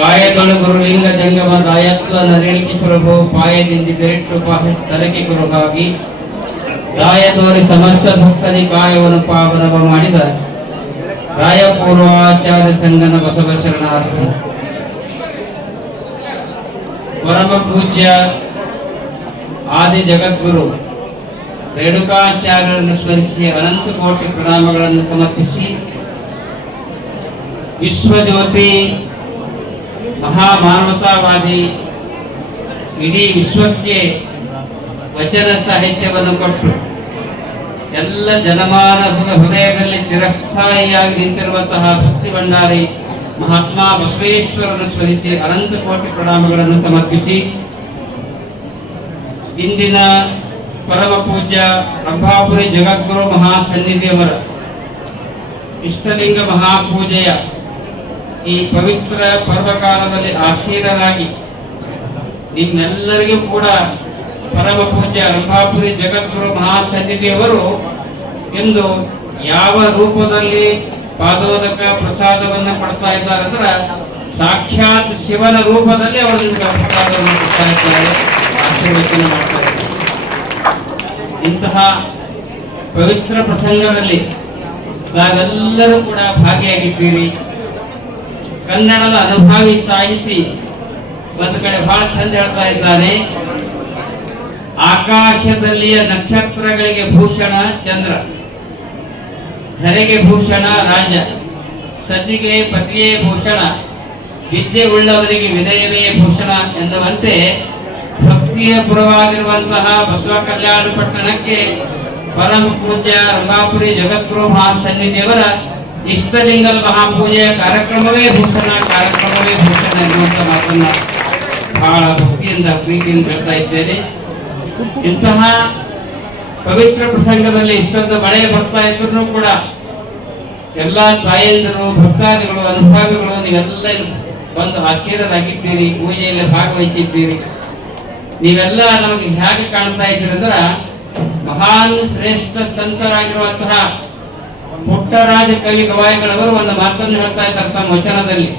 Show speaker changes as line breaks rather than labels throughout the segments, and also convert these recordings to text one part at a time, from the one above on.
ಕಾಯಗಳು ಗುರುಲಿಂಗ ಜಂಗಮ ದಾಯತ್ವ ನರೇಳಿಕೆ ಸುಲಭು ಪಾಯದಿಂದ ಬೆರೆಟ್ಟು ಪಾಹ ಸ್ಥಳಕ್ಕೆ ಕುರುಗಾಗಿ ದಾಯ ತೋರಿ ಸಮಸ್ತ ಭಕ್ತರಿ ಕಾಯವನ್ನು ಪಾವನವ ಮಾಡಿದ ರಾಯಪೂರ್ವಾಚಾರ್ಯ ಸಂಗನ ಬಸವ ಶರಣಾರ್ಥ. ಪರಮ ಪೂಜ್ಯ ಆದಿ ಜಗದ್ಗುರು, ರೇಣುಕಾಚಾರ್ಯರನ್ನು ಸ್ಮರಿಸಿ ಅನಂತ ಕೋಟಿ ಪ್ರಣಾಮಗಳನ್ನು ಸಮರ್ಪಿಸಿ. ವಿಶ್ವಜ್ಯೋತಿ ಮಹಾಮಾನವತಾವಾದಿ ಇಡೀ ವಿಶ್ವಕ್ಕೆ ವಚನ ಸಾಹಿತ್ಯವನ್ನು ಕೊಟ್ಟು ಎಲ್ಲ ಜನಮಾನಸದ ಹೃದಯದಲ್ಲಿ ಚಿರಸ್ಥಾಯಿಯಾಗಿ ನಿಂತಿರುವಂತಹ ಭಕ್ತಿ ಭಂಡಾರಿ ಮಹಾತ್ಮ ಬಸವೇಶ್ವರನ್ನು ಸ್ಮರಿಸಿ ಅನಂತ ಕೋಟಿ ಪ್ರಣಾಮಗಳನ್ನು ಸಮರ್ಪಿಸಿ. ಇಂದಿನ ಪರಮ ಪೂಜ್ಯ ರಂಭಾಪುರಿ ಜಗದ್ಗುರು ಮಹಾಸನ್ನಿಧಿಯವರ ಇಷ್ಟಲಿಂಗ ಮಹಾಪೂಜೆಯ ಈ ಪವಿತ್ರ ಪರ್ವಕಾಲದಲ್ಲಿ ಆಶೀರರಾಗಿ ನಿಮ್ಮೆಲ್ಲರಿಗೂ ಕೂಡ ಪರಮ ಪೂಜ್ಯ ರಂಭಾಪುರಿ ಜಗದ್ಗುರು ಮಹಾಸನ್ನಿಧಿಯವರು ಎಂದು ಯಾವ ರೂಪದಲ್ಲಿ ಪಾದೋದಕ ಪ್ರಸಾದವನ್ನು ಪಡ್ತಾ ಇದ್ದಾರೆ ಅಂದ್ರೆ ಸಾಕ್ಷಾತ್ ಶಿವನ ರೂಪದಲ್ಲಿ ಅವರು ಪ್ರಸಾದವನ್ನು ಕೊಡ್ತಾ ಇದ್ದಾರೆ. ಆಶೀರ್ವಚನ ಮಾಡ್ತಾ ಇಂತಹ ಪವಿತ್ರ ಪ್ರಸಂಗದಲ್ಲಿ ನಾವೆಲ್ಲರೂ ಕೂಡ ಭಾಗಿಯಾಗಿದ್ದೀರಿ ಕನ್ನಡದ ಅನುಭಾವಿ ಸಾಹಿತಿ ಒಂದು ಕಡೆ ಬಹಳ ಚಂದ ಹೇಳ್ತಾ ಇದ್ದಾನೆ. ಆಕಾಶದಲ್ಲಿಯ ನಕ್ಷತ್ರಗಳಿಗೆ ಭೂಷಣ ಚಂದ್ರ, ಧರೆಗೆ ಭೂಷಣ ರಾಜ, ಸತಿಗೆ ಪತಿಯೇ ಭೂಷಣ, ವಿದ್ಯೆ ಉಳ್ಳವರಿಗೆ ವಿನಯವೇ ಭೂಷಣ ಎನ್ನುವಂತೆ ಭಕ್ತಿಯ ಪುರವಾಗಿರುವಂತಹ ಬಸವ ಕಲ್ಯಾಣ ಪಟ್ಟಣಕ್ಕೆ ಪರಮ ಪೂಜ್ಯ ರಂಭಾಪುರಿ ಜಗದ್ಗುರು ಮಹಾಸನ್ನಿಧಿಯವರ ಇಷ್ಟಲಿಂಗದ ಮಹಾಪೂಜೆಯ ಕಾರ್ಯಕ್ರಮವೇ ಭೂಷಣ ಕಾರ್ಯಕ್ರಮವೇ ಭೂಷಣ ಎನ್ನುವಂತ ಮಾತನ್ನ ಬಹಳ ಭಕ್ತಿಯಿಂದ, ಪ್ರೀತಿಯಿಂದ ಹೇಳ್ತಾ ಇದ್ದೇನೆ. ಇಂತಹ ಪವಿತ್ರ ಪ್ರಸಂಗದಲ್ಲಿ ಇಷ್ಟೊಂದು ಮಳೆ ಬರ್ತಾ ಇದ್ರು ಕೂಡ ಎಲ್ಲ ತಾಯಂದಿರು, ಭಕ್ತಾದಿಗಳು, ಅನುಭಾವಿಗಳು, ನೀವೆಲ್ಲ ಒಂದು ಬಂದು ಆಶೀರ್ವಾದಾಗಿದ್ದೀರಿ, ಪೂಜೆಯಲ್ಲಿ ಭಾಗವಹಿಸಿದ್ದೀರಿ. ನೀವೆಲ್ಲ ನಮಗೆ ಹೇಗೆ ಕಾಣ್ತಾ ಇದ್ದೀರಿ ಅಂದ್ರ ಮಹಾನ್, ಶ್ರೇಷ್ಠ, ಸಂತರಾಗಿರುವಂತಹ ಪುಟ್ಟರಾಜ ಕವಿ ಗವಾಯಿಗಳವರು ಒಂದು ಮಾತನ್ನು ಹೇಳ್ತಾ ಇದ್ದಾರೆ ತಮ್ಮ ವಚನದಲ್ಲಿ.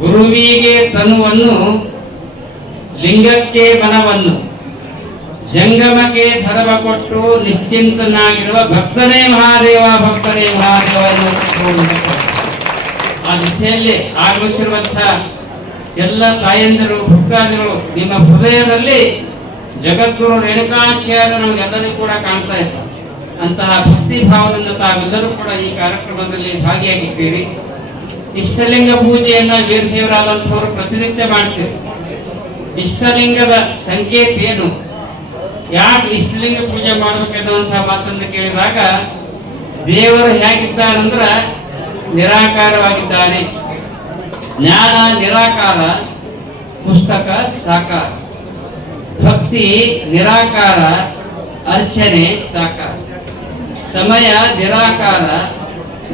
ಗುರುವಿಗೆ ತನುವನ್ನು, ಲಿಂಗಕ್ಕೆ ಬನವನ್ನು ಜಂಗಮಕ್ಕೆ ಧರವ ಕೊಟ್ಟು ನಿಶ್ಚಿಂತನಾಗಿರುವ ಭಕ್ತನೇ ಮಹಾದೇವ ಭಕ್ತನೇ ಮಹಾದೇವ ಆ ದಿಶೆಯಲ್ಲಿ ಆಗಮಿಸಿರುವಂತಹ ಎಲ್ಲ ತಾಯಂದಿರು, ಭಕ್ತಾದಿಗಳು ನಿಮ್ಮ ಹೃದಯದಲ್ಲಿ ಜಗದ್ಗುರು ರೇಣುಕಾಚಾರ್ಯ ನಮಗೆಲ್ಲರಿಗೂ ಕೂಡ ಕಾಣ್ತಾ ಇದ್ದಾರೆ. ಅಂತಹ ಭಕ್ತಿ ಭಾವದಿಂದ ತಾವೆಲ್ಲರೂ ಕೂಡ ಈ ಕಾರ್ಯಕ್ರಮದಲ್ಲಿ ಭಾಗಿಯಾಗಿದ್ದೀರಿ. ಇಷ್ಟಲಿಂಗ ಪೂಜೆಯನ್ನ ವೀರಶೈವರಾದಂಥವರು ಪ್ರತಿನಿತ್ಯ ಮಾಡ್ತೀರಿ. ಇಷ್ಟಲಿಂಗದ ಸಂಕೇತ ಏನು? ಯಾಕೆ ಇಷ್ಟಲಿಂಗ ಪೂಜೆ ಮಾಡ್ಬೇಕೆನ್ನುವಂತಹ ಮಾತನ್ನು ಕೇಳಿದಾಗ, ದೇವರು ಹೇಗಿದ್ದಾನಂದ್ರ ನಿರಾಕಾರವಾಗಿದ್ದಾನೆ. ಜ್ಞಾನ, ನಿರಾಕಾರ, ಪುಸ್ತಕ, ಸಾಕಾರ. ಭಕ್ತಿ, ನಿರಾಕಾರ, ಅರ್ಚನೆ, ಸಾಕಾರ. ಸಮಯ ನಿರಾಕಾರ,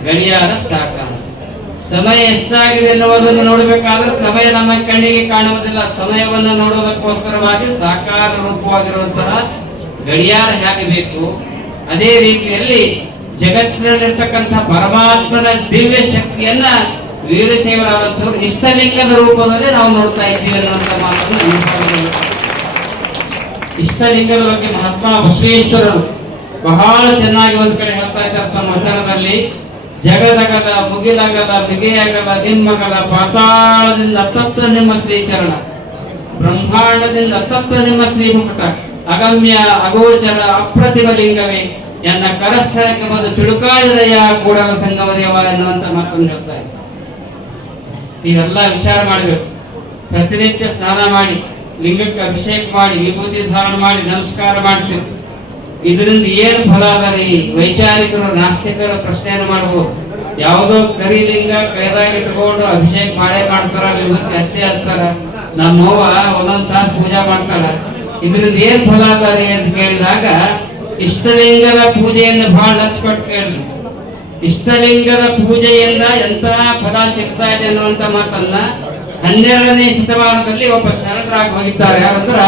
ಗಡಿಯಾರ ಸಾಕಾರ. ಸಮಯ ಎಷ್ಟಾಗಿದೆ ಎನ್ನುವುದನ್ನು ನೋಡಬೇಕಾದ್ರೆ ಸಮಯ ನಮ್ಮ ಕಣ್ಣಿಗೆ ಕಾಣುವುದಿಲ್ಲ. ಸಮಯವನ್ನು ನೋಡುವುದಕ್ಕೋಸ್ಕರವಾಗಿ ಸಾಕಾರ ರೂಪವಾಗಿರುವಂತಹ ಗಡಿಯಾರ ಹೇಗೆ ಬೇಕು? ಅದೇ ರೀತಿಯಲ್ಲಿ ಜಗತ್ತಿನಲ್ಲಿರ್ತಕ್ಕಂಥ ಪರಮಾತ್ಮನ ದಿವ್ಯ ಶಕ್ತಿಯನ್ನ ವೀರಶೈವರಾದಂಥವ್ರು ಇಷ್ಟಲಿಂಗದ ರೂಪದಲ್ಲಿ ನಾವು ನೋಡ್ತಾ ಇದ್ದೀವಿ ಅನ್ನುವಂಥ ಮಾತನ್ನು. ಇಷ್ಟಲಿಂಗದ ಬಗ್ಗೆ ಮಹಾತ್ಮ ಬಸವೇಶ್ವರರು ಬಹಳ ಚೆನ್ನಾಗಿ ಒಂದ್ ಕಡೆ ಹೇಳ್ತಾ ಇದ್ದಾರೆ ತಮ್ಮ ವಚನದಲ್ಲಿ ಜಗದಗದ ಮುಗಿಲಗದ ಬಿಗೆಯಗದ ನಿಮ್ಮಗದ ಪಾತಾಳದಿಂದ ತಪ್ಪ ನಿಮ್ಮ ಶ್ರೀಚರಣ. ಬ್ರಹ್ಮಾಂಡದಿಂದ ತಪ್ಪ ನಿಮ್ಮ ಶ್ರೀ ಮುಕುಟ ಅಗಮ್ಯ ಅಗೋಚರ ಅಪ್ರತಿಮ ಲಿಂಗವೇ. ಎನ್ನ ಕರಸ್ಥಳಕ್ಕೆ ಬಂದು ತಿಳುಕಾಯಿದಯ ಕೂಡ ಸಂಗಮದೇವ ಎನ್ನುವಂತ ಮಾತನ್ನು ಹೇಳ್ತಾ ಇದ್ದಾರೆ ನೀವೆಲ್ಲ ವಿಚಾರ ಮಾಡಬೇಕು. ಪ್ರತಿನಿತ್ಯ ಸ್ನಾನ ಮಾಡಿ, ಲಿಂಗಕ್ಕೆ ಅಭಿಷೇಕ ಮಾಡಿ, ವಿಭೂತಿ ಧಾರಣ ಮಾಡಿ, ನಮಸ್ಕಾರ ಮಾಡ್ತೀವಿ ಇದರಿಂದ ಏನು ಫಲ ಅದರಿ ವೈಚಾರಿಕರು, ನಾಸ್ತಿಕರು ಪ್ರಶ್ನೆಯನ್ನು ಮಾಡಬಹುದು ಯಾವುದೋ ಕರಿಲಿಂಗ, ಕೈದಾಗ ಇಟ್ಕೊಂಡು ಅಭಿಷೇಕ ಮಾಡೇ ಮಾಡ್ತಾರ ವಿಭೂತಿ ಅಂತಾರ. ನಮ್ಮ ನಮ್ಮವ್ವ ಒಂದೊಂದ್ ತಾಸು ಪೂಜಾ ಮಾಡ್ತಾಳ. ಇದರಿಂದ ಏನ್ ಫಲ ಅದಾರಿ ಅಂತ ಕೇಳಿದಾಗ, ಇಷ್ಟಲಿಂಗದ ಪೂಜೆಯನ್ನು ಬಹಳ ಲಕ್ಷ ಕೇಳಿ ಇಷ್ಟಲಿಂಗದ ಪೂಜೆಯಿಂದ ಎಂತ ಫಲ ಸಿಗ್ತಾ ಇದೆ ಅನ್ನುವಂತ ಮಾತನ್ನ ಹನ್ನೆರಡನೇ ಶತಮಾನದಲ್ಲಿ ಒಬ್ಬ ಶರಣರಾಗಿ ಹೋಗಿದ್ದಾರೆ. ಯಾರಂದ್ರ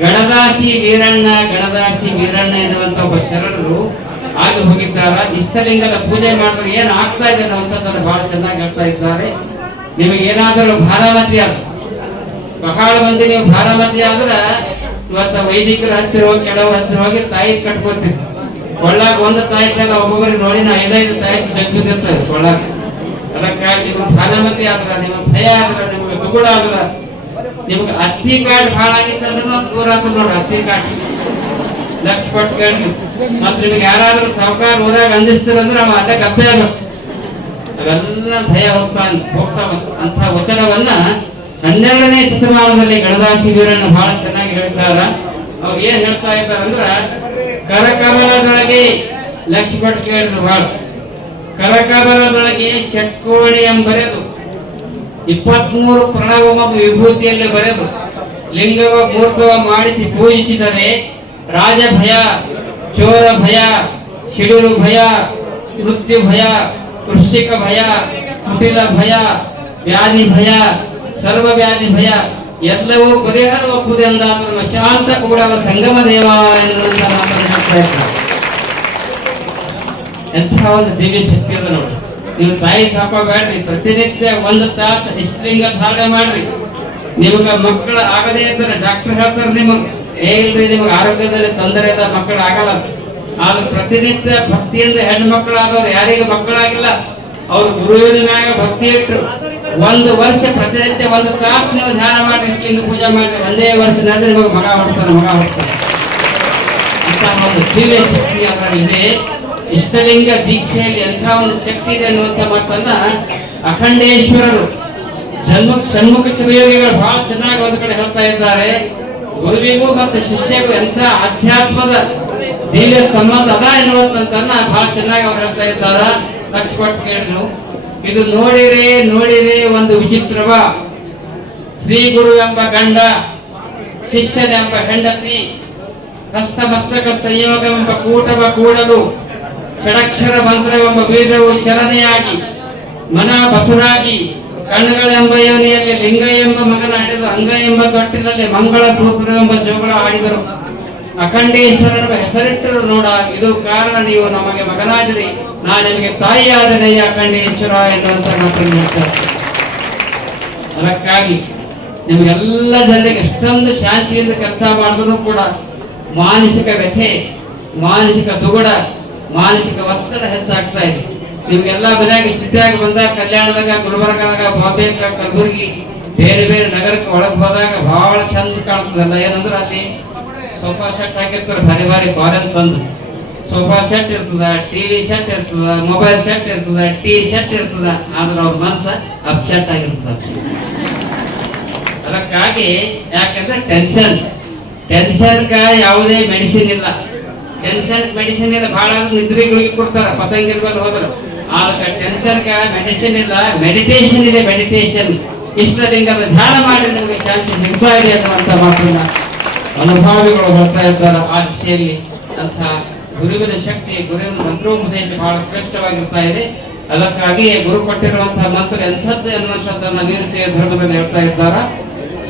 ಗಣದಾಸಿ ವೀರಣ್ಣ ಗಣದಾಸಿ ವೀರಣ್ಣ ಎನ್ನುವಂತ ಒಬ್ಬ ಶರಣರು ಆಗಿ ಹೋಗಿದ್ದಾರ. ಇಷ್ಟಲಿಂಗದ ಪೂಜೆ ಮಾಡಿದ್ರೆ. ಏನು ಆಗ್ತಾ ಇದೆ ಅನ್ನುವಂಥದ್ದನ್ನು ಬಹಳ ಚೆನ್ನಾಗಿ ಹೇಳ್ತಾ ಇದ್ದಾರೆ. ನಿಮಗೆ ಏನಾದರೂ ಭಾರಾಮತಿ ಆದ ಬಹಳ ಮಂದಿ ನೀವು ಭಾರಾಮತಿ ಆದ್ರೆ ಇವತ್ತ ವೈದಿಕರ ಹತ್ತಿರ ಹೋಗಿ ಕೆಲವು ಹತ್ತಿರ ಹೋಗಿ ತಾಯಿ ಕಟ್ಕೊತೀವಿ ಕೊಳ್ಳಾಗ ಒಂದು ತಾಯಿ ತಗ ಒಬ್ಬೊಬ್ಬರಿಗೆ ನೋಡಿ ನಾ ಐದೈದು ತಾಯಿ ಜಗ್ಗಿರ್ತಾರೆ ಕೊಳ್ಳಾಗ ಅದಕ್ಕಾಗಿ ನಿಮ್ಮ ಭಾರಾಮತಿ ಆದ್ರ ನಿಮ್ಮ ಭಯ ಆದ್ರ, ನಿಮ್ಗೆ ದುಗುಡ ಆದ್ರ ನಿಮ್ಗೆ ಹತ್ತಿ ಭಾಳ ಆಗಿತ್ತು ಅಂದ್ರೆ ದೂರ ನೋಡ್ರಿ ಹತ್ತಿ ಕಾಡ್. ಲಕ್ಷ ಪಟ್ಕೊಂಡು ಕೇಳಿ ಮತ್ತೆ ನಿಮಗೆ ಯಾರಾದ್ರೂ ಸಾವುಕಾರ ಊರಾಗ ಅಂದಿಸ್ತೀರಂದ್ರೆ ಅವ ಅದೇ ಗಪ್ಪೆ ಅದು. ಅವೆಲ್ಲ ಭಯ ಹೋಗ್ತಾ ಹೋಗ್ತಾ ಅಂತ ವಚನವನ್ನ ಹನ್ನೆರಡನೇ ಶತಮಾನದಲ್ಲಿ ಗಣದಾಸಿ ವೀರನ್ನು ಬಹಳ ಚೆನ್ನಾಗಿ ಹೇಳ್ತಾರ. ಅವ್ರು ಏನ್ ಹೇಳ್ತಾ ಇದ್ದಾರಂದ್ರ ಕರಕಮಲದೊಳಗೆ ಲಕ್ಷ ಪಟ್ಟು ಕೇಳಿದ್ರು ಬಹಳ ಕರಕಮಲದೊಳಗೆ ಷಟ್ಕೋಣಿ ಎಂಬರೆದು. ಇಪ್ಪತ್ಮೂರು ಪ್ರಣವಮ ವಿಭೂತಿಯಲ್ಲಿ ಬರೆದು ಲಿಂಗವ ಗೋಪವ ಮಾಡಿಸಿ ಪೂಜಿಸಿದರೆ ರಾಜ ಭಯ ಚೋರ ಭಯ ಸಿಡಿಲು ಭಯ ಮೃತ್ಯು ಭಯ ವೃಶ್ಚಿಕ ಭಯ ಕುಟಿಲ ಭಯ ವ್ಯಾಧಿ ಭಯ ಸರ್ವ ವ್ಯಾಧಿ ಭಯ ಎಲ್ಲವೂ ಪರಿಹಾರ ಒಪ್ಪುದೆ ನಮ್ಮ ಶಾಂತ ಕೂಡ ಸಂಗಮ ದೇವ ಎಂದು. ಎಂಥ ಒಂದು ದಿವ್ಯ ಶಕ್ತಿ ಅದ ನೋಡಿ ನೀವು ತಾಯಿ ಸಾಪ ಬೇಡ್ರಿ ಪ್ರತಿನಿತ್ಯ ಒಂದು ತಾಸು ಹಿಸ್ಟ್ರಿಂಗ ಧಾರಣೆ ಮಾಡ್ರಿ. ನಿಮಗ ಮಕ್ಕಳ ಆಗದೇ ಇದ್ದರೆ ಡಾಕ್ಟರ್ ಹೇಳ್ತಾರೆ ನಿಮಗ್. ಏ ನಿಮ್ಗೆ ಆರೋಗ್ಯದಲ್ಲಿ ತೊಂದರೆ ಇಲ್ಲ ಮಕ್ಕಳು ಆಗಲ್ಲ. ಆದ್ರೆ ಪ್ರತಿನಿತ್ಯ ಭಕ್ತಿಯಿಂದ ಹೆಣ್ಣು ಮಕ್ಕಳು ಆದವ್ರು ಯಾರಿಗೆ ಮಕ್ಕಳಾಗಿಲ್ಲ. ಅವ್ರ ಗುರುವಿನ ಮ್ಯಾಗ ಭಕ್ತಿ ಇಟ್ರು. ಒಂದು ವರ್ಷ ಪ್ರತಿನಿತ್ಯ ಒಂದು ತಾಸು ನೀವು ಧ್ಯಾನ ಮಾಡಿ ಹಿಸ್ಟ್ರಿಂಗ ಪೂಜೆ ಮಾಡಿ, ಒಂದೇ ವರ್ಷದಲ್ಲಿ ನಿಮಗೆ ಮಗ ಹೊಡ್ತಾನೆ ಮಗ ಹೊಡ್ತಾನೆ ಅಂತ ಒಂದು ದಿವ್ಯ ಶಕ್ತಿ ಅವರಲ್ಲಿ ಇಷ್ಟಲಿಂಗ ದೀಕ್ಷೆಯಲ್ಲಿ ಎಂಥ ಒಂದು ಶಕ್ತಿ ಇದೆ ಅನ್ನುವಂಥ ಮಾತನ್ನ ಅಖಂಡೇಶ್ವರರು ಜನ್ಮ ಷಣ್ಮುಖ ಚಿರಯೋಗಿಗಳು ಬಹಳ ಚೆನ್ನಾಗಿ ಒಂದು ಕಡೆ ಹೇಳ್ತಾ ಇದ್ದಾರೆ. ಗುರುವಿಗೂ ಮತ್ತು ಶಿಷ್ಯಗೂ ಎಂಥ ಅಧ್ಯಾತ್ಮದ ದಿವ್ಯ ಸಂಬಂಧ ಅದ ಎನ್ನುವಂತನ್ನ ಬಹಳ ಚೆನ್ನಾಗಿ ಅವ್ರು ಹೇಳ್ತಾ ಇದ್ದಾರ. ಲಕ್ಷ ಕೊಟ್ಟು ಕೇಳಿದ್ರು ಇದು ನೋಡಿರಿ ನೋಡಿರಿ ಒಂದು ವಿಚಿತ್ರವ. ಶ್ರೀ ಗುರು ಎಂಬ ಗಂಡ, ಶಿಷ್ಯನೆಂಬ ಹೆಂಡತಿ ಹಸ್ತಮಸ್ತಗಳ ಸಂಯೋಗ ಎಂಬ ಕೂಟವ ಕೂಡಲು ಷಡಕ್ಷರ ಮಂತ್ರವೆಂಬ ಬೀಜವು ಚಲನೆಯಾಗಿ, ಮನ ಬಸುರಾಗಿ, ಕಣ್ಣುಗಳೆಂಬ ಯೋನಿಯಲ್ಲಿ ಲಿಂಗ ಎಂಬ ಮಗನ ಆಡಿದು ಅಂಗ ಎಂಬ ತೊಟ್ಟಿನಲ್ಲಿ ಮಂಗಳ ಎಂಬ ಜೋಗಳ ಆಡಿದರು ಅಖಂಡೇಶ್ವರನ ಹೆಸರಿಟ್ಟರು ನೋಡ, ಇದು ಕಾರಣ ನೀವು ನಮಗೆ ಮಗನಾದಿರಿ. ನಾ ನಿಮಗೆ ತಾಯಿಯಾದರೆ ಅಖಂಡೇಶ್ವರ ಎನ್ನುವಂತ ಮಾತನ್ನು ಅದಕ್ಕಾಗಿ ನಿಮಗೆಲ್ಲ ಜನರಿಗೆ ಎಷ್ಟೊಂದು ಶಾಂತಿಯಿಂದ ಕೆಲಸ ಮಾಡಿದ್ರು ಕೂಡ ಮಾನಸಿಕ ವ್ಯಥೆ, ಮಾನಸಿಕ ದುಗುಡ ಮಾನಸಿಕ ಒತ್ತಡ ಹೆಚ್ಚಾಗ್ತಾ ಇದೆ. ನಿಮ್ಗೆಲ್ಲ ಮನೆಯಾಗ ಸಿಟಿಯಾಗಿ ಬಂದಾಗ, ಕಲ್ಯಾಣದಾಗ, ಗುಲ್ಬರ್ಗದಾಗ ಬಾಂಬೆಗ ಕಲಬುರಗಿ, ಬೇರೆ ಬೇರೆ ನಗರಕ್ಕೆ ಒಳಗೆ ಹೋದಾಗ ಬಹಳ ಚಂದ ಕಾಣ್ತದಲ್ಲ. ಏನಂದ್ರೆ ಅಲ್ಲಿ ಸೋಫಾ ಸೆಟ್ ಹಾಕಿರ್ತಾರೆ, ಭಾರಿ ಭಾರಿ ಫಾರೆನ್ ತಂದು. ಸೋಫಾ ಸೆಟ್ ಇರ್ತದ ಟಿವಿ ಸೆಟ್ ಇರ್ತದ ಮೊಬೈಲ್ ಸೆಟ್ ಇರ್ತದ ಟಿ ಸೆಟ್ ಇರ್ತದ. ಆದ್ರೆ ಅವ್ರ ಮನಸ್ಸ ಅಪ್ಸೆಟ್ ಆಗಿರ್ತದ. ಅದಕ್ಕಾಗಿ ಯಾಕಂದ್ರೆ ಟೆನ್ಷನ್ ಟೆನ್ಷನ್ಗ ಯಾವುದೇ ಮೆಡಿಸಿನ್ ಇಲ್ಲ. ಟೆನ್ಷನ್ ಮೆಡಿಸಿನ್ ಇಲ್ಲ ಬಹಳ ನಿದ್ರೆ ಗುಳಿಗೆ ಕೊಡ್ತಾರ. ಪತಂಗಿರ್ಬಲ್ ಮೇಲೆ ಆ ಟೆನ್ಸರ್ ಟೆನ್ಷನ್ಗ ಮೆಡಿಸಿನ್ ಇಲ್ಲ. ಮೆಡಿಟೇಷನ್ ಇದೆ ಮೆಡಿಟೇಷನ್ ಇಷ್ಟಲಿಂಗದ ಧ್ಯಾನ ಮಾಡಿ ನಮಗೆ ಶಾಂತಿ ಸಿಗ್ತಾ ಇದೆ ಅನ್ನುವಂಥ ಮಾತನ್ನ ಅನುಭಾವಿಗಳು ಬರ್ತಾ ಇದ್ದಾರೆ ಆ ದಿಶೆಯಲ್ಲಿ. ಅಂತ ಗುರುವಿನ ಶಕ್ತಿ, ಗುರುವಿನ ಮಂತ್ರೋಪದೇಶ ಬಹಳ ಶ್ರೇಷ್ಠವಾಗಿರ್ತಾ ಇದೆ. ಅದಕ್ಕಾಗಿ ಗುರು ಕೊಟ್ಟಿರುವಂತಹ ಮಂತ್ರ ಎಂಥದ್ದು ಅನ್ನುವಂಥದ್ದನ್ನ ನೀರಿಸಿಯ ಧರ್ಮದಲ್ಲಿ ಹೇಳ್ತಾ ಇದ್ದಾರೆ?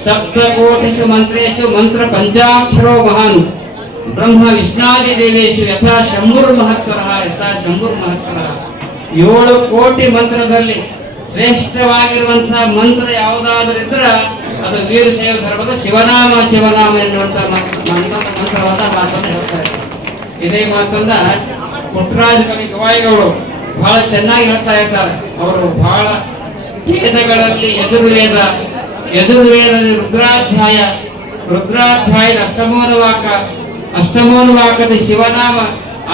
ಸಪ್ತಕೋಟಿಷು ಮಂತ್ರೇಶು ಮಂತ್ರ ಪಂಚಾಕ್ಷರೋ ಮಹಾನ್. ಬ್ರಹ್ಮ ವಿಷ್ಣಾದಿ ದೇವೇಶು ಯಥಾ ಶಂಭುರ್ ಮಹತ್ವರ ಯಥಾ ಶಂಭುರ್ ಮಹತ್ವರ ಏಳು ಕೋಟಿ ಮಂತ್ರದಲ್ಲಿ ಶ್ರೇಷ್ಠವಾಗಿರುವಂತಹ ಮಂತ್ರ ಯಾವುದಾದ್ರೂ ಇದ್ರ ಅದು ವೀರಶೈವ ಧರ್ಮದ ಶಿವನಾಮ ಶಿವನಾಮ ಎನ್ನುವಂತ ಮಂತ್ರ, ಮಂತ್ರವಾದ ಮಾತನ್ನು ಹೇಳ್ತಾರೆ ಇದೇ ಮಾತಂದ ಪುಟ್ಟರಾಜ ಕವಿ ಗವಾಯಿಗಳು ಬಹಳ ಚೆನ್ನಾಗಿ ಹೇಳ್ತಾ ಇದ್ದಾರೆ. ಅವರು ಬಹಳ ವೇದಗಳಲ್ಲಿ ಯಜುರ್ವೇದ, ಯಜುರ್ವೇದದಲ್ಲಿ ರುದ್ರಾಧ್ಯಾಯ ರುದ್ರಾಧ್ಯಾಯ ರುದ್ರಾಧ್ಯಾಯದ ಅಷ್ಟಮೋನವಾಕದ ಶಿವನಾಮ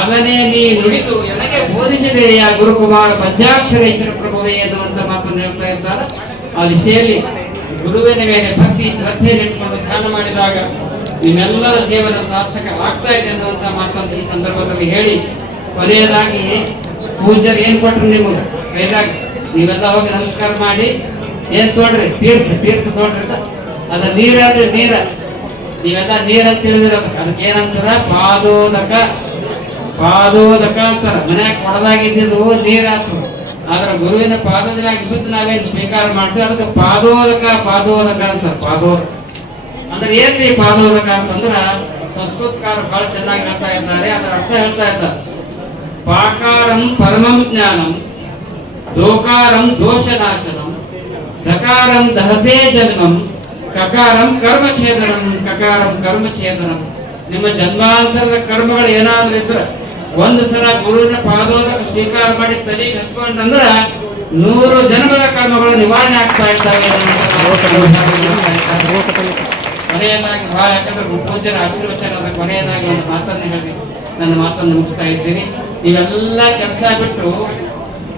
ಅದನ್ನೇ ನೀ ನುಡಿದು ನನಗೆ ಬೋಧಿಸಿದೆಯ ಗುರುಕುಮಾರ ಪಂಚಾಕ್ಷರೇಶ್ವರ ಪ್ರಭುವೇ ಅಂತ ಮಾತನ್ನು ಹೇಳ್ತಾ ಇದ್ದಾರೆ ಆ ದಿಶೆಯಲ್ಲಿ ಗುರುವಿನ ಮೇಲೆ ಭಕ್ತಿ, ಶ್ರದ್ಧೆ ಇಟ್ಕೊಂಡು ಧ್ಯಾನ ಮಾಡಿದಾಗ ನಿಮ್ಮೆಲ್ಲರ ಜೀವನ ಸಾರ್ಥಕ ಆಗ್ತಾ ಇದೆ ಅನ್ನುವಂತ ಮಾತನ್ನು ಈ ಸಂದರ್ಭದಲ್ಲಿ ಹೇಳಿ ಕೊನೆಯದಾಗಿ ಪೂಜ್ಯರು ಏನ್ ಕೊಟ್ರು ನಿಮಗೆ? ಕೈದಾಗ ನೀವೆಲ್ಲ ಹೋಗಿ ನಮಸ್ಕಾರ ಮಾಡಿ. ಏನ್ ತೋಡ್ರಿ? ತೀರ್ಥ ತೀರ್ಥ ತೋಡ್ರಿ. ಅದ ನೀರಾದ್ರೆ ನೀರ. ನೀವೆಲ್ಲ ನೀರಂತ ತಿಳಿದಿರೋದು ಅದಕ್ಕೆ ಏನಂತಾರ? ಪಾದೋದಕ ಪಾದೋದಕ ಅಂತಾರ. ಮನ್ಯಾಗ ಕೊಡದಾಗಿದ್ದು ನೀರಾತು ಆದ್ರೆ ಗುರುವಿನ ಪಾದದಾಗ ಬಿದ್ದು ನಾವೇನ್ ಸ್ವೀಕಾರ ಮಾಡ್ತೀವಿ? ಅದಕ್ಕೆ ಪಾದೋದಕ ಪಾದೋದಕ ಅಂತ ಪಾದೋದಕ ಅಂದ್ರೆ ಏನ್ರಿ ಪಾದೋದಕ ಅಂತಂದ್ರ? ಸಂಸ್ಕೃತಕಾರ ಬಹಳ ಚೆನ್ನಾಗಿ ಹೇಳ್ತಾ ಇದ್ದಾರೆ. ಅದರ ಅರ್ಥ ಹೇಳ್ತಾ ಇದ್ದಾರೆ. ಪಾಕಾರಂ ಪರಮಂ ಜ್ಞಾನಂ ದೋಕಾರಂ ದೋಷನಾಶನಂ ದಕಾರಂ ದಹತೆ ಜನ್ಮಂ ಕಕಾರಂ ಕರ್ಮಛೇದನಂ ಕಕಾರಂ ಕರ್ಮಛೇದನಂ. ನಿಮ್ಮ ಜನ್ಮಾಂತರದ ಕರ್ಮಗಳು ಏನಾದ್ರೂ ಇದ್ರೆ ಒಂದು ಸಲ ಗುರುವಿನ ಪಾದೋದ ಸ್ವೀಕಾರ ಮಾಡಿ ತಲೆಗೆ ಹಚ್ಕೊಂಡ್ರಂದ್ರ ನೂರು ಜನ್ಮದ ಕರ್ಮಗಳು ನಿವಾರಣೆ ಆಗ್ತಾ ಇದ್ದಾವೆ ಕೊನೆಯದಾಗಿ ಬಹಳ ಯಾಕಂದ್ರೆ ಪೂಜ್ಯರ ಆಶೀರ್ವಚನದ ಕೊನೆಯದಾಗಿ ಒಂದು ಮಾತನ್ನು ಹೇಳಿ, ನನ್ನ ಮಾತನ್ನು ಮುಗಿಸ್ತಾ ಇದ್ದೀನಿ. ನೀವೆಲ್ಲ ಕೆಲಸ ಬಿಟ್ಟು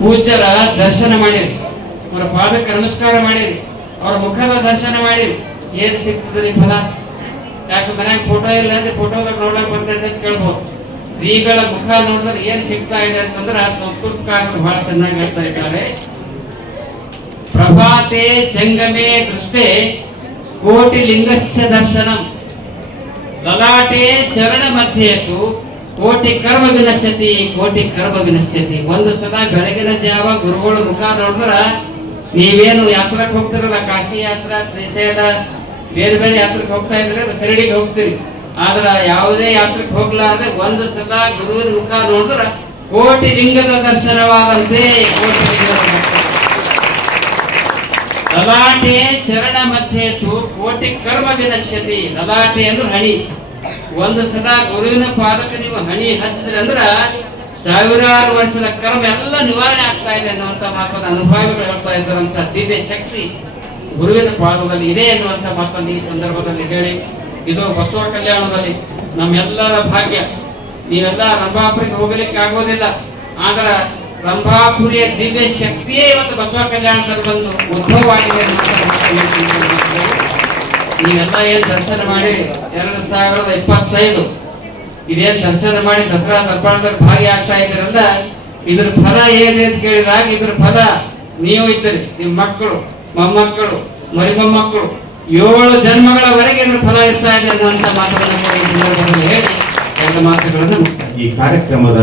ಪೂಜ್ಯರ ದರ್ಶನ ಮಾಡಿರಿ. ಅವರ ಪಾದಕ್ಕೆ ನಮಸ್ಕಾರ ಮಾಡಿರಿ. ಅವರ ಮುಖನ ದರ್ಶನ ಮಾಡಿ, ಏನ್ ಸಿಗ್ತದ್ರಿ ಫಲ? ಯಾಕೆ ಮನ್ಯಾಗ ಫೋಟೋ ಇಲ್ಲ ಅಂದ್ರೆ ಫೋಟೋದಾಗ ನೋಡಕ್ ಬರ್ತೈತೆ ಅಂತ ಕೇಳ್ಬೋದು. ಶ್ರೀಗಳ ಮುಖ ನೋಡಿದ್ರೆ ಏನ್ ಸಿಗ್ತಾ ಇದೆ ಅಂತಂದ್ರೆ ಸಂಸ್ಕೃತಕಾರರು ಬಹಳ ಚೆನ್ನಾಗಿ ಹೇಳ್ತಾ ಇದ್ದಾರೆ. ಪ್ರಭಾತೆ ಜಂಗಮೆ ದೃಷ್ಟೆ ಕೋಟಿ ಲಿಂಗಸ್ಯ ದರ್ಶನಂ. ಲಲಾಟೆ ಚರಣ ಮಧ್ಯೆಯು ಕೋಟಿ ಕರ್ಮ ವಿನಶ್ಯತಿ, ಕೋಟಿ ಕರ್ಮ ವಿನಶ್ಯತಿ. ಒಂದು ಸಲ ಬೆಳಗಿನ ಜಾವ ಗುರುಗಳ ಮುಖ ನೋಡಿದ್ರ ನೀವೇನು ಯಾತ್ರಕ್ಕೆ ಹೋಗ್ತಿರಲ್ಲ, ಕಾಶಿ ಯಾತ್ರಾ, ಶ್ರೀಶೈಲ, ಬೇರೆ ಬೇರೆ ಯಾತ್ರಕ್ಕೆ ಹೋಗ್ತಾ ಇದ್ರೆ ಸರಡಿಗೆ ಹೋಗ್ತೀರಿ. ಆದ್ರ ಯಾವುದೇ ಯಾತ್ರಕ್ಕೆ ಹೋಗ್ಲಾರ್ದೆ ಒಂದು ಸಲ ಗುರುವಿನ ಮುಖ ನೋಡಿದ್ರ ಕೋಟಿ ಲಿಂಗದ ದರ್ಶನವಾದಂತೆ ಕೋಟಿ ಲಿಂಗದ ಲಲಾಟೆ ಚರಣ ಮಧ್ಯೆ ಕೋಟಿ ಕರ್ಮ ವಿನಶ್ಯತಿ. ಲಲಾಟೆ ಅಂದ್ರೆ ಹಣಿ. ಒಂದು ಸಲ ಗುರುವಿನ ಪಾದಕ್ಕೆ ನೀವು ಹಣಿ ಹಚ್ಚಿದ್ರೆ ಅಂದ್ರ ಸಾವಿರಾರು ವರ್ಷದ ಕರ್ಮ ಎಲ್ಲ ನಿವಾರಣೆ ಆಗ್ತಾ ಇದೆ ಅನ್ನುವಂಥ ಮಾತನ್ನ ಅನುಭವಿಗಳು ಹೇಳ್ತಾ ಇದ್ದಂಥ ದಿವ್ಯ ಶಕ್ತಿ ಗುರುವಿನ ಪಾದದಲ್ಲಿ ಇದೆ ಎನ್ನುವಂಥ ಮಾತನ್ನು ಈ ಸಂದರ್ಭದಲ್ಲಿ ಹೇಳಿ. ಇದು ಬಸವ ಕಲ್ಯಾಣದಲ್ಲಿ ನಮ್ಮೆಲ್ಲರ ಭಾಗ್ಯ. ನೀವೆಲ್ಲ ರಂಭಾಪುರಿಗೆ ಹೋಗಲಿಕ್ಕೆ ಆಗೋದಿಲ್ಲ. ಆದರೆ ರಂಭಾಪುರಿಯ ದಿವ್ಯ ಶಕ್ತಿಯೇ ಇವತ್ತು ಬಸವ ಕಲ್ಯಾಣದಲ್ಲಿ ಬಂದು ಉದ್ಭವ ನೀವೆಲ್ಲ ಏನು ದರ್ಶನ ಮಾಡಿ? ಎರಡು ಸಾವಿರದ ಇಪ್ಪತ್ತೈದು ಇದೇನ್ ದರ್ಶನ ಮಾಡಿ ದಸರಾ ಭಾರಿ ಭಾಗಿಯಾಗ್ತಾ ಇದ್ರಲ್ಲ ಇದ್ರ ಫಲ ಏನಿದೆ ಅಂತ ಕೇಳಿದಾಗ ಇದ್ರ ಫಲ ನೀವು ಇದ್ದೀರಿ. ನಿಮ್ಮ ಮಕ್ಕಳು ಮೊಮ್ಮಕ್ಕಳು ಮರಿ ಮೊಮ್ಮಕ್ಕಳು ಏಳು ಜನ್ಮಗಳವರೆಗೆ ಇದ್ರ ಫಲ ಇರ್ತಾ ಇದೆ ಅನ್ನುವಂಥ ಮಾತುಗಳನ್ನು ಹೇಳಿ ಎರಡು ಮಾತುಗಳನ್ನು
ಈ ಕಾರ್ಯಕ್ರಮದ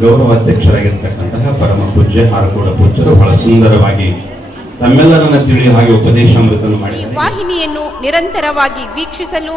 ಗೌರವ ಅಧ್ಯಕ್ಷರಾಗಿರ್ತಕ್ಕಂತಹ ಪರಮ ಪೂಜ್ಯ ಹಾರಕೂಡ ಪೂಜ್ಯರು ಬಹಳ ಸುಂದರವಾಗಿ ತಮ್ಮೆಲ್ಲರನ್ನ ತಿಳಿ ಹಾಗೆ ಉಪದೇಶ
ವಾಹಿನಿಯನ್ನು ನಿರಂತರವಾಗಿ ವೀಕ್ಷಿಸಲು